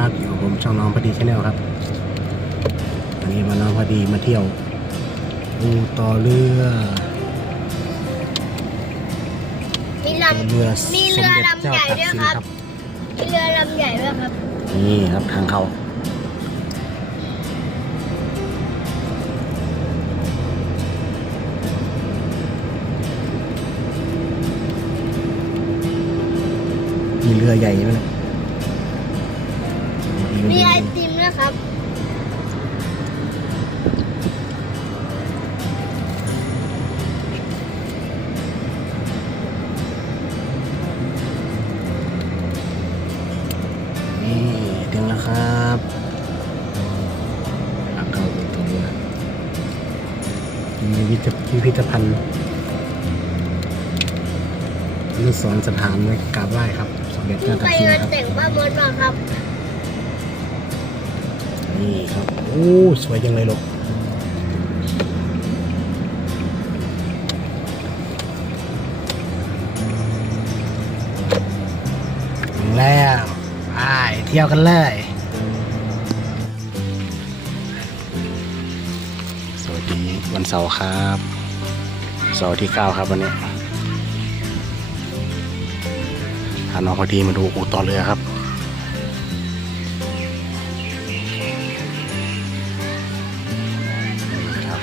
ครับอยู่กับผมช่องน้องพอดีชาแนลครับวันนี้มาน้องพอดีมาเที่ยวอูต่อเรือมีลต่อเรือำมีสมเรือเด็จลำเจ้าใหญ่ตากด้วยสินครับครับมีเรือลำใหญ่ด้วยครับ นี่ครับทางเขามีเรือใหญ่ไหมนะ ถึงแล้วครับทางเข้าอูต่อเรือมีพิพิธพิพิธภัณฑ์อนุสรณ์สถานไว้กราบไหว้ครับสมเด็จเพิ่เจ้างตาไปกสินงานครับแต่งบ้านมดมาครับ นี่ครับ โอ้ สวยจังเลยลูกถึงแล้วไปเที่ยวกันเลย เสาร์ครับเสาร์ที่ 9 ครับวันนี้พาน้องพอดีมาดูอู่ต่อเรือครับครับ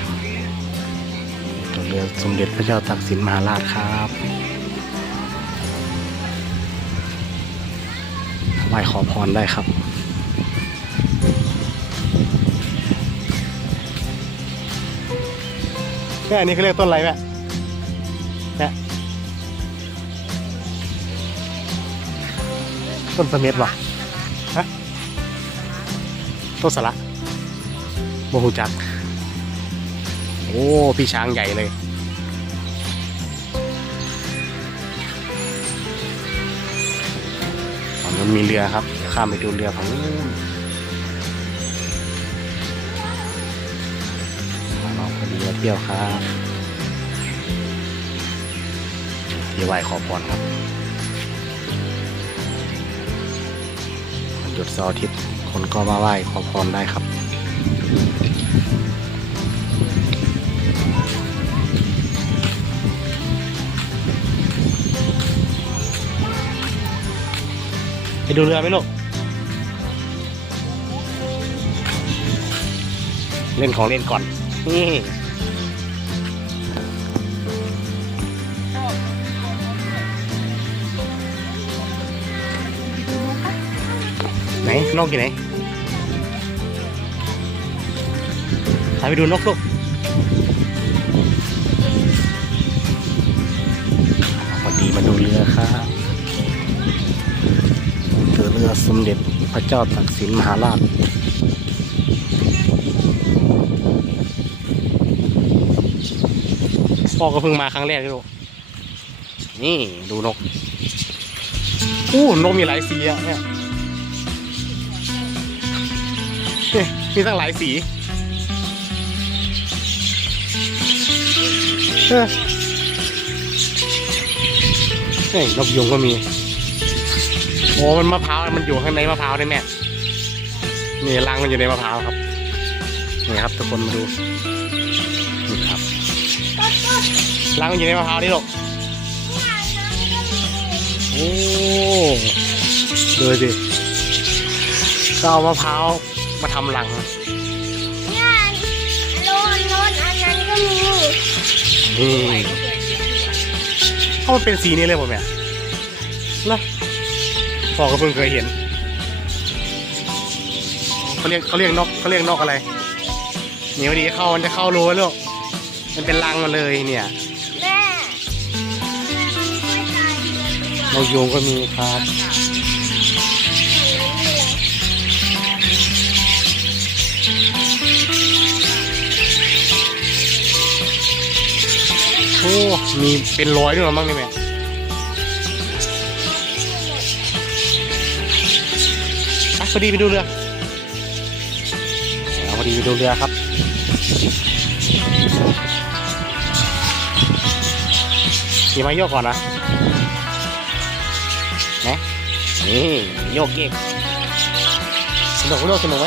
ตัวเรือสมเด็จพระเจ้าตากสินมหาราชครับไหว้ขอพรได้ครับ แม่อันนี้เขาเรียกต้นอะไรแม่แม่ต้นเสม็ดวะฮะต้นสละโมหูจัก โอ้ พี่ช้างใหญ่เลยฝั่งนู้นมีเรือครับ ข้ามไปดูเรือฝั่งนู้น เราพอดีมาเที่ยวครับที่ไหว้ขอพรครับหยุดเสาร์อาทิตย์คนก็มาไหว้ขอพรได้ครับไปดูเรือไหมลูก เล่นของเล่นก่อนนี่ ไหนนกอยู่ไหนพาไปดูนกลูกพอดีมาดูเรือครับเจอเรือสมเด็จพระเจ้าตากสินมหาราชพ่อก็เพิ่งมาครั้งแรกที่ลูกนี่ดูนกอู้นกมีหลายสีอะเนี่ย มีตั้งหลายสีเฮ้ยนกยุงก็มี โอ้มันมะพร้าว มันอยู่ข้างในมะพร้าวได้แม่นี่รังมันอยู่ในมะพร้าวครับ นี่ครับทุกคนมาดูนี่ครับรังมันอยู่ในมะพร้าวนี่หรอกโอ้ดูสิก็เอามะพร้าว มาทำรัง เนี่ยรถรถอันนั้นก็มีนี่เขามันเป็นสีนี้เลยผมเนี่ยนะพ่อก็เพิ่งเคยเห็น เขาเรียกเขาเรียกนกเขาเรียกนกอะไรนี่พอดีเข้ามันจะเข้ารูแล้วลูกมันเป็นรังมาเลยเนี่ยแม่นกยูงก็มีครับ โอ้มีเป็นร้อยด้วยเหรอมั้งเนี่ยแม่อะพอดีไปดูเรือเอาพอดีไปดูเรือครับขี่มาโยกก่อนนะนะนี่โยกเก๊กสนุกไม่รู้สนุกไหม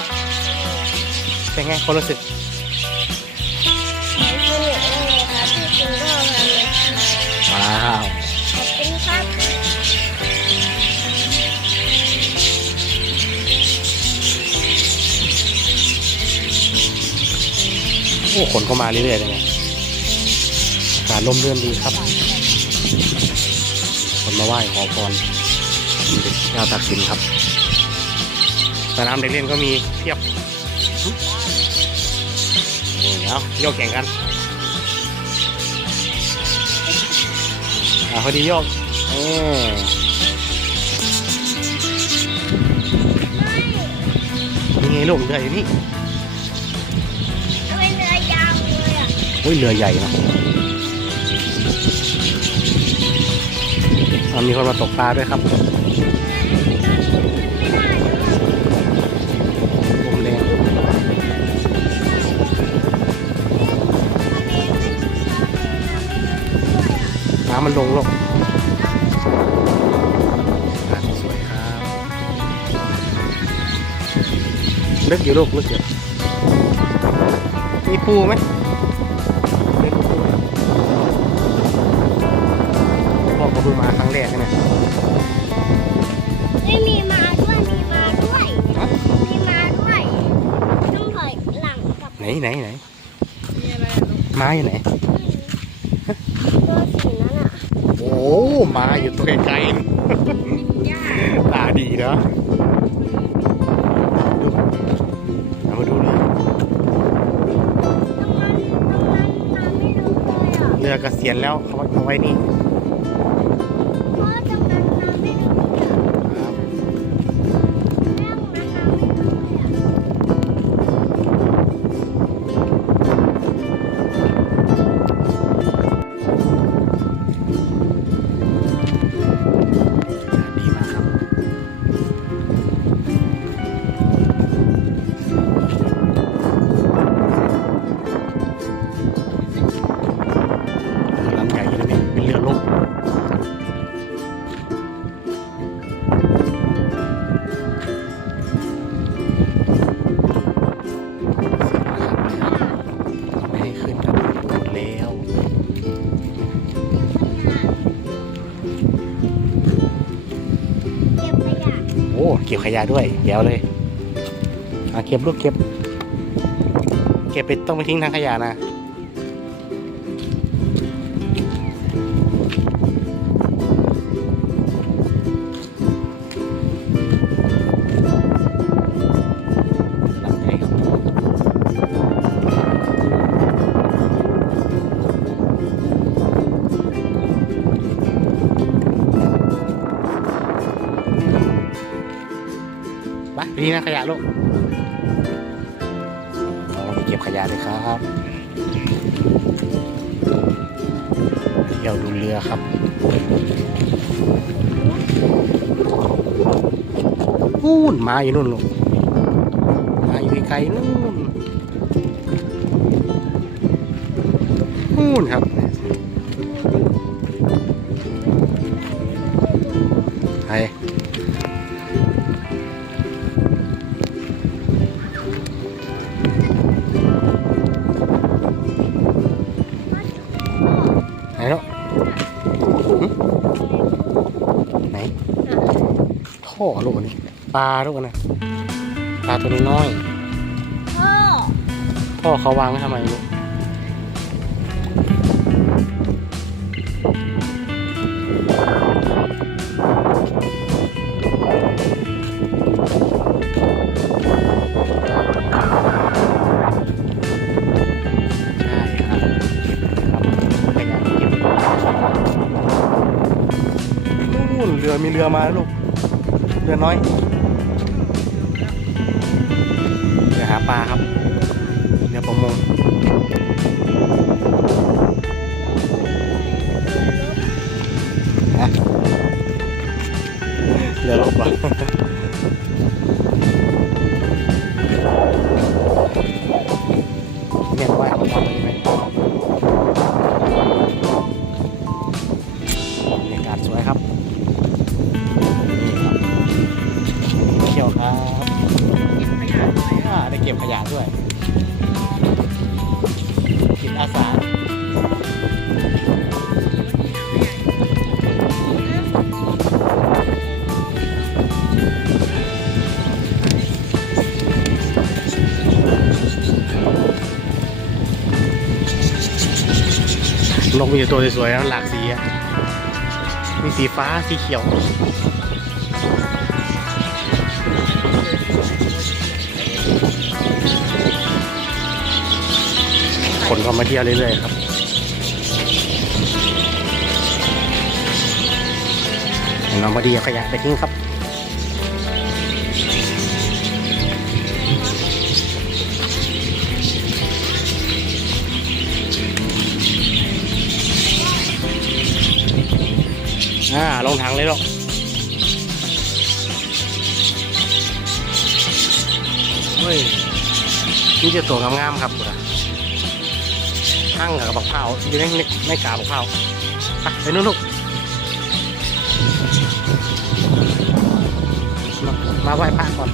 เป็นไงความรู้สึก อ้คนก็มาเรื่อยๆเลยไงอากาศลมเรื่อนดีครับ คนมาไหว้ขอพรมีเด็กเจ้าตักสินครับสนามเด็กเล่นก็มีเพียบนี่เอาโยกแข่งกันอ่าพอดีโยกเออม่นี่ไงลูกเรือยนี่ โอ้ยเรือใหญ่นะมีคนมาตกปลาด้วยครับลมแรงน้ำมันลงลงอะสวยครับลึกอยู่ลูกลึกอยู่มีปูไหม พิ่งมาครั้งแรกนะเนี่ยไม่มีมาด้วยมีมาด้วยฮะมีมาด้วยต้องถอยหลังกลับไหนไหนไหนมีอะไรม้าอยู่ไหน ตัวสีนั้นอะโอ้ม้าอยู่ตัวไกลๆนู่นย่าตาดีนะดูเอามาดูเลยตรงนั้นตรงนั้นน้ำไม่ลึกเลยอะเรือเกษียณแล้วเขาเอาไว้นี่ ก็บขยะด้วยเดี๋ยวเลยอะเก็บลูกเก็บ เก็บไปต้องไปทิ้งทางขยะนะ ไปไปทิ้งทางขยะลูกเก็บขยะเลยครับเดี๋ยวดูเรือครับนู่นมาอยู่นู่นลูกมาอยู่ไกลๆนู่นนู่นครับไป ท่อลูกนนี้ปลาลูกนะปลาตัวนี้น้อย พ่อพ่อเขาวางไว้ทำไมลูกมีเรือมาแล้วลูก รือน้อยเรือหาปลาครับเรือประมง ครับได้เก็บขยะด้วยจิดอาสาลงมีตัวสวยๆหลากสีมีสีฟ้าสีเขียว คนเขามาเที่ยวเรื่อยๆครับน้องพอดีขยะไปทิ้งครับอ่าลงถังเลยลูก นี่จะตัวงามๆครับคุณอะห้างกับบักเผาอยู่ในในในกาบักเผาไปนู่นลูกมาไหว้พระก่อน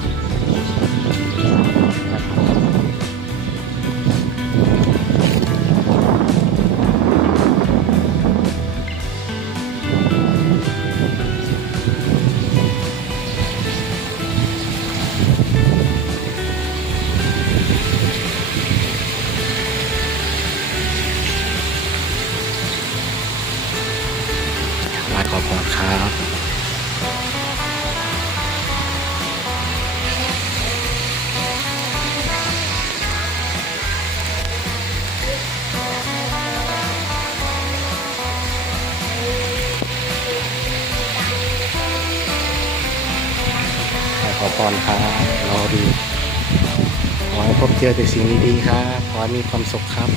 ไหว้ขอพรครับขอขอพรครับรอดูขอให้พบเจอแต่สิ่งดีๆครับ ขอให้มีความสุขครับ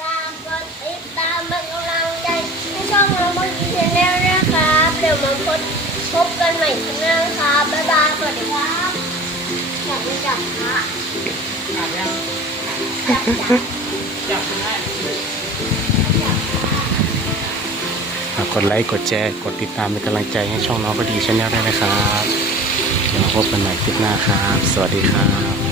ตามกดติดตามเป็นกำลังใจให้ช่องน้องบางทีชาแนลนะครับ เดี๋ยวมาพบ พบกันใหม่ครั้งหน้านะครับบ๊ายบาย สวัสดีครับอยากไปจับพระจับยังจับจับฝากกดไลค์ กดแชร์ กดติดตามเป็นกำลังใจให้ช่องน้องพอดีชาแนลด้นะครับเดี๋ยวพบกันใหม่คลิปหน้าครับ สวัสดีครับ